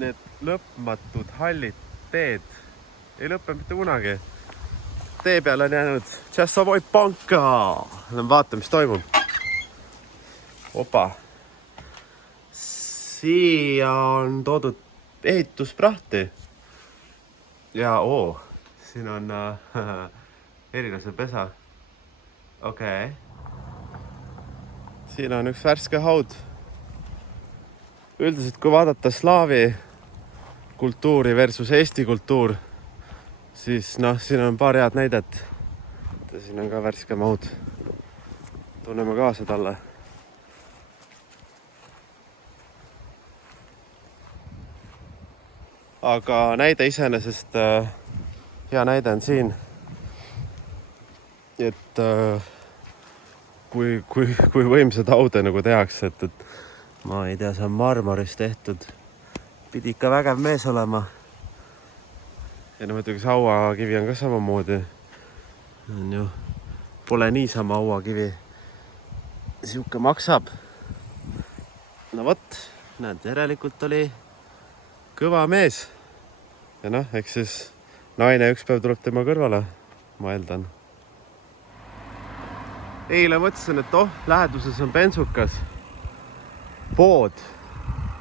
need lõpmatud hallid teed ei lõppe mitte kunagi. Tee peale on jäänud Tšassavoi panka. Vaata, mis toimub. Opa. Siia on toodud ehitusprahti. Ja siin on erilase pesa. Okei. Siin on üks värske haud. Üldiselt, kui vaadata slaavi kultuuri versus Eesti kultuur, siis siin on paar head näidet. Siin on ka värske haud. Tunneme kaasa talle. Aga näide iseenesest hea näide on siin. Et kui võimsad haude nagu tehakse, et ma ei tea, see on marmorist tehtud. Pidi ikka vägev mees olema. Ja muidugi see hauakivi on ka samamoodi. On ju, pole niisama hauakivi. Siuke maksab. No vot, näed, järelikult oli kõva mees. Ja eks siis naine üks päev tuleb tema kõrvale, ma eeldan. Eile mõtlesin, et läheduses on bensukas. Pood.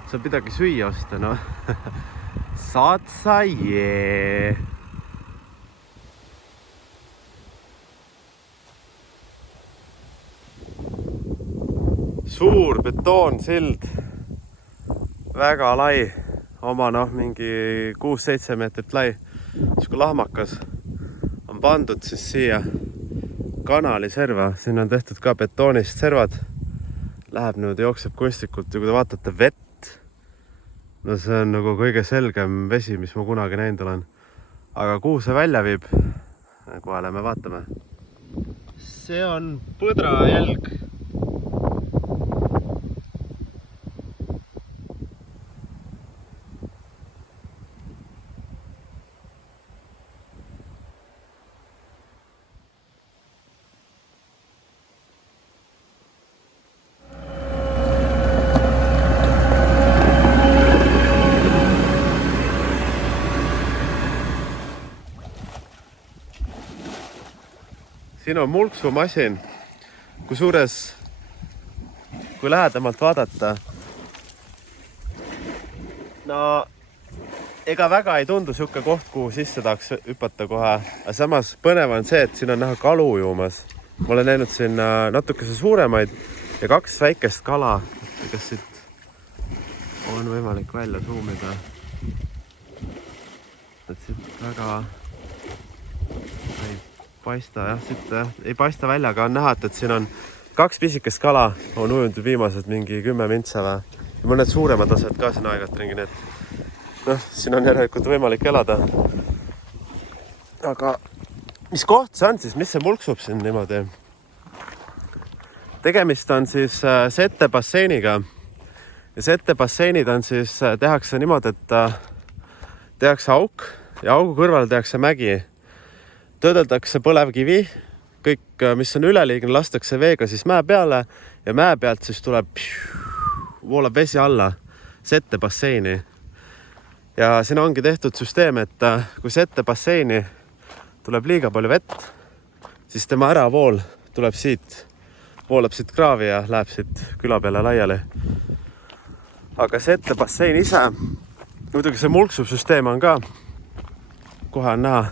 Saab midagi süüa osta, Satsa jee. Suur betoonsild. Väga lai. Oma mingi 6-7 meetrit lai. Siuke lahmakas. On pandud siis siia kanali serva. Siin on tehtud ka betoonist servad. Läheb nüüd, jookseb kunstlikult ja kui te vaatate vett, see on nagu kõige selgem vesi, mis ma kunagi näinud olen. Aga kuhu see välja viib? Kohe lähme vaatame. See on põdra jälg. Siin on mulksumasin, kusjuures, kui lähedamalt vaadata, ega väga ei tundu siuke koht, kuhu sisse tahaks hüpata kohe. Aga samas põnev on see, et siin on näha kalu juumas. Ma olen näinud siin natukese suuremaid ja 2 väikest kala. Kas siit on võimalik välja zoomida? Et siit väga ei paista välja, aga on näha, et siin on 2 pisikest kala on ujunud viimased mingi 10 mintsava. Ja mõned suuremad asjad ka siin aegalt ringi, nii et siin on järelikult võimalik elada. Aga mis koht see on siis? Mis see mulksub siin niimoodi? Tegemist on siis settebasseiniga. Ja settebasseinid on siis, tehakse niimoodi, et tehakse auk ja augu kõrval tehakse mägi. Töödeldakse põlevkivi, kõik, mis on üleliigne, lastakse veega siis mäe peale ja mäe pealt siis voolab vesi alla settebasseini. Ja siin ongi tehtud süsteem, et kui settebasseini tuleb liiga palju vett, siis tema äravool tuleb siit, voolab siit kraavi ja läheb siit küla peale laiali. Aga settebassein ise, muidugi see mulksubsüsteem on ka, kohe on näha.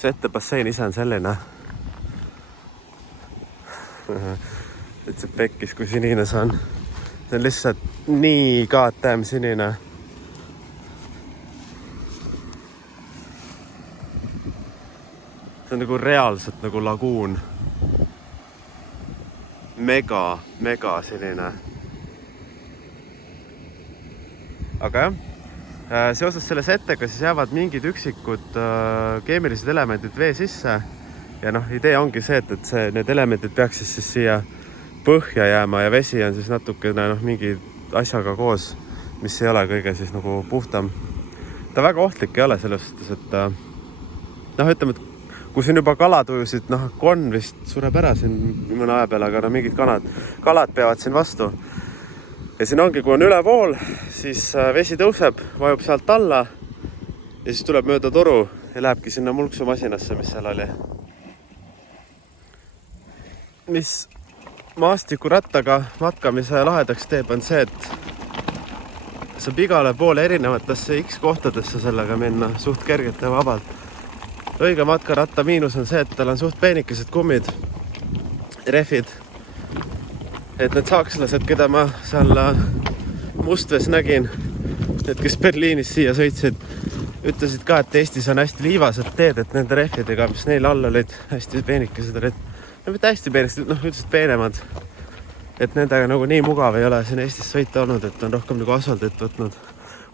Settebassein ise on selline. Et see pekkis, kui sinine see on. See on lihtsalt nii KTM sinine. See on nagu reaalselt nagu laguun. Mega sinine. Aga jah. Seoses selle settega siis jäävad mingid üksikud keemilised elemendid vee sisse ja idee ongi see, et need elemendid peaks siis siia põhja jääma ja vesi on siis natukene mingi asjaga koos, mis ei ole kõige siis nagu puhtam. Ta väga ohtlik ei ole selles suhtes, et ütleme, et kui siin juba kalad ujusid, konn vist sureb ära siin mõne aja peale, aga mingid kalad peavad siin vastu. ja siin ongi, kui on ülevool, siis vesi tõuseb, vajub sealt alla ja siis tuleb mööda toru ja lähebki sinna mulksumasinasse, mis seal oli. Mis maastikurattaga matkamise lahedaks teeb, on see, et saab igale poole erinevatesse X kohtadesse sellega minna suht kergelt ja vabalt. Õige matkaratta miinus on see, et tal on suht peenikesed kummid, rehvid. Et need sakslased, keda ma seal Mustvees nägin, need, kes Berliinis siia sõitsid, ütlesid ka, et Eestis on hästi liivased teed, et nende rehvidega, mis neil all olid, hästi peenikesed olid. No mitte hästi peenikesed, üldiselt peenemad. Et nendega nagu nii mugav ei ole siin Eestis sõita olnud, et on rohkem nagu asfaldit võtnud.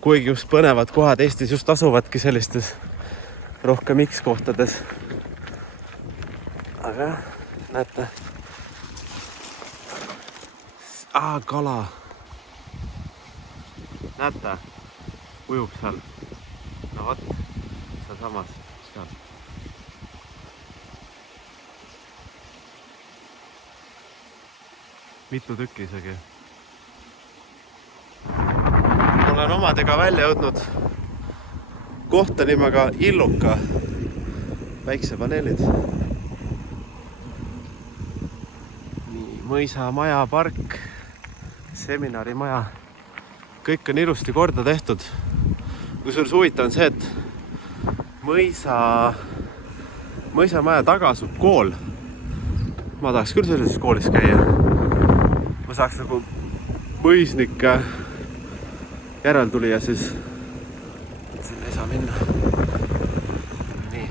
Kuigi just põnevad kohad Eestis just asuvadki sellistes rohkem X kohtades. Aga näete. Kala. Näete, ujub seal. No võt, seal samas. Seal. Mitu tükki isegi. Olen omadega välja jõudnud kohta nimega Illuka. Päiksepaneelid. Nii, mõisa maja park, seminarimaja. Kõik on ilusti korda tehtud. Kusjuures huvitav on see, et mõisamaja taga asub kool. Ma tahaks küll sellises koolis käia. Ma saaks nagu mõisnik järeltulija siis. Sinna ei saa minna. Nii.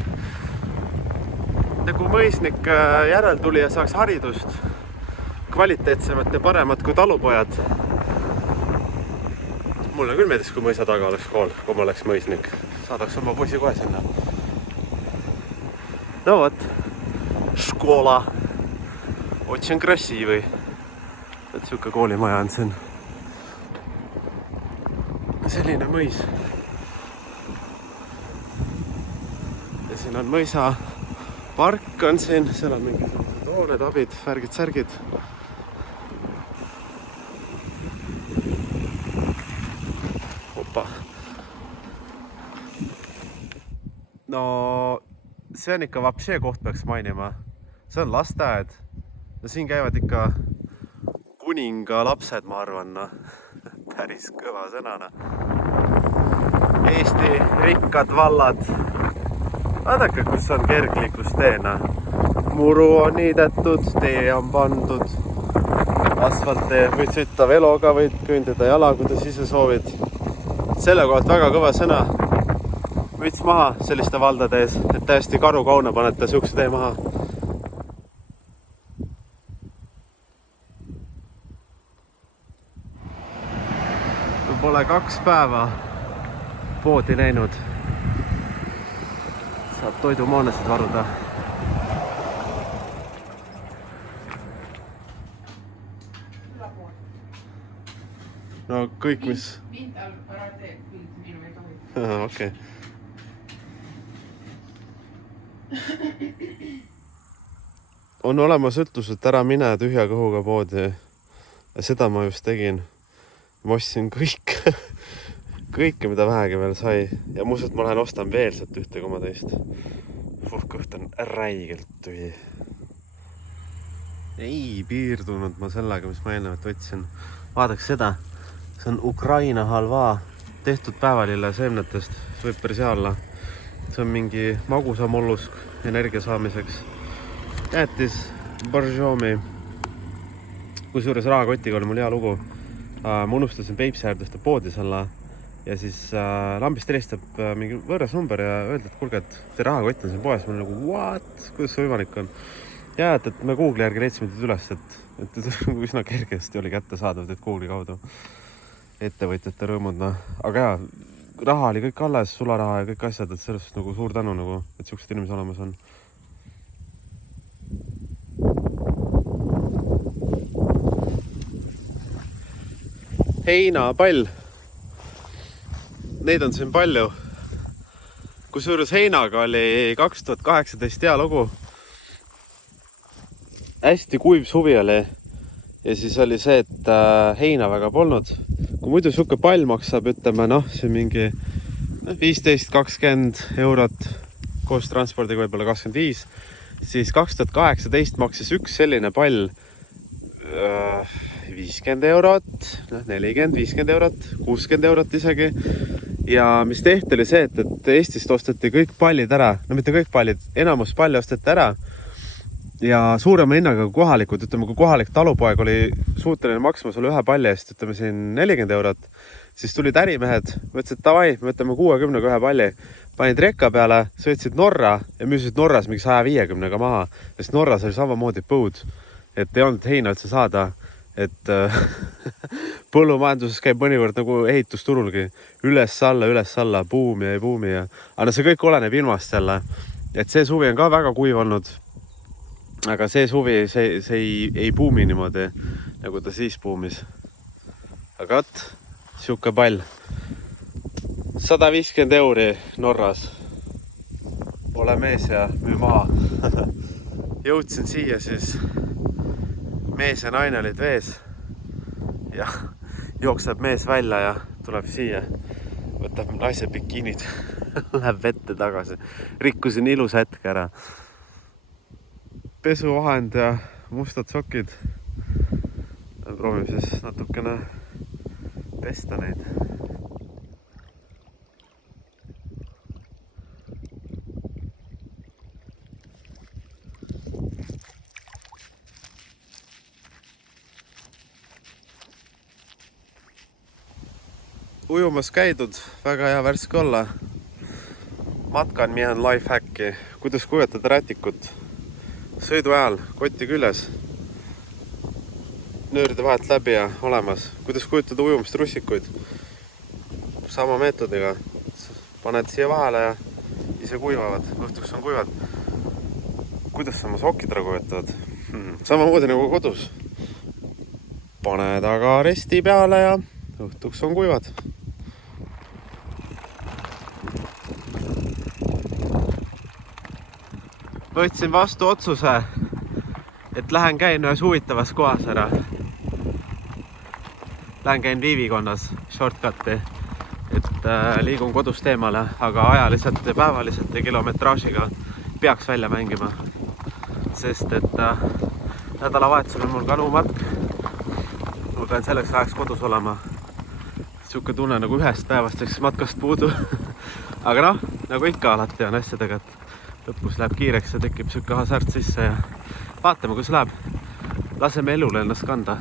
Nagu mõisnik järeltulija saaks haridust kvaliteetsemat ja paremat kui talupojad. Mulle küll meeldis, kui mõisa taga oleks kool, kui ma oleks mõisnik. Saadaks oma poisi kohe sinna. No võt, škola. Очень красивый. Et siuke koolimaja on siin. Selline mõis. Ja siin on mõisa park on siin. Seal on mingid hooned, abid, värgid, särgid. Opa. No see on ikka vapšee koht peaks mainima. See on lasteaed. Ja siin käivad ikka kuninga lapsed, ma arvan. No. Päris kõva sõnana. Eesti rikkad vallad. Vaadake, kus on kergliiklusteena. Muru on niidetud, tee on pandud. Asfalttee võid sõita veloga, võid kõndida jala, kuidas ise soovid. Selle kohalt väga kõva sõna. Müts maha selliste valdade ees, et täiesti karukauna panete siukse tee maha. Pole 2 päeva poodi näinud. Saab toidumoonesid varuda. No kõik, mis... Okei. On olemas ütlus, et ära mine tühja kõhuga poodi. Ja seda ma just tegin. Ma ostsin kõike, mida vähegi veel sai. Ja muuseas, ma lähen ostan veel sealt 1,2. Kõht on räigelt tühi. Ei piirdunud ma sellega, mis ma eelnevalt võtsin. Vaadaks seda. See on Ukraina halva tehtud päevalille seemnetest. See võib päris hea olla. See on mingi magusa mollusk energia saamiseks. Jäätis Borjomi. Kusjuures rahakotiga oli mul hea lugu. Ma unustasin Peipsi äärdeste poodis alla ja siis lambist helistab mingi võõras number ja öeldi, et kuulge, et see rahakott on siin poes. Ma olen nagu, what? Kuidas see võimalik on? Ja, et me Google'i järgi leidsime teid üles, et üsna kergesti oli kätte saadav teid Google'i kaudu. Ettevõtjate rõõmud, no. Aga jah, raha oli kõik alles, sularaha ja kõik asjad, et sellest nagu suur tänu, nagu, et siuksed inimesed olemas on. Heinapall. Neid on siin palju. Kusjuures heinaga oli 2018 hea lugu. Hästi kuiv suvi oli. ja siis oli see, et heina väga polnud. Kui muidu siuke pall maksab, ütleme, noh, see mingi 15-20 eurot, koos transpordiga võib-olla 25, siis 2018 maksis üks selline pall 50 eurot, 40-50 eurot, 60 eurot isegi. Ja mis tehti oli see, et Eestist osteti kõik pallid ära, no mitte kõik pallid, enamus palli osteti ära ja suurema hinnaga kui kohalikud, ütleme, kui kohalik talupoeg oli suuteline maksma sulle ühe palli eest, ütleme siin 40 eurot, siis tulid ärimehed, mõtlesid, et davai, me võtame 60 ühe palli, panid rekka peale, sõitsid Norra ja müüsid Norras mingi 150-ga maha, sest Norras oli samamoodi põud, et ei olnud heina üldse saada. Et põllumajanduses käib mõnikord nagu ehitusturulgi üles-alla, buumi ja ei buumi ja... Aga see kõik oleneb ilmast jälle. Et see suvi on ka väga kuiv olnud. Aga see suvi see ei buumi niimoodi, nagu ta siis buumis. Aga võt, siuke pall. 150 euri Norras. Ole mees ja müü maha. Jõudsin siia siis... Mees ja naine olid vees ja jookseb mees välja ja tuleb siia, võtab naise bikiinid, läheb vette tagasi. Rikkusin ilusa hetke ära. Pesuvahend ja mustad sokid. Proovime siis natukene pesta neid. Ujumas käidud, väga hea värske olla. Matkan miehen lifehacki, kuidas kujutada rätikut. Sõidu ajal kotti küljes, nöörde vahet läbi ja olemas. Kuidas kujutada ujumist russikuid? Sama meetodiga. Paned siia vahele ja ise kuivavad. Õhtuks on kuivad. Kuidas oma sokidra kujutavad? Samamoodi nagu kodus. Pane taga resti peale ja õhtuks on kuivad. Võtsin vastu otsuse, et lähen käin ühes huvitavas kohas ära. Lähen käin Viivikonnas shortcuti, et liigun kodust eemale, aga ajaliselt ja päevaliselt ja kilometraažiga peaks välja mängima. Sest et nädalavahetusel on mul kanumatk. Ma pean selleks ajaks kodus olema. Siuke tunne nagu ühest päevasteks matkast puudu. Aga noh, nagu ikka alati on asjadega, et lõpus läheb kiireks ja tekib siuke hasart sisse ja vaatame, kus läheb. Laseme elule ennast kanda.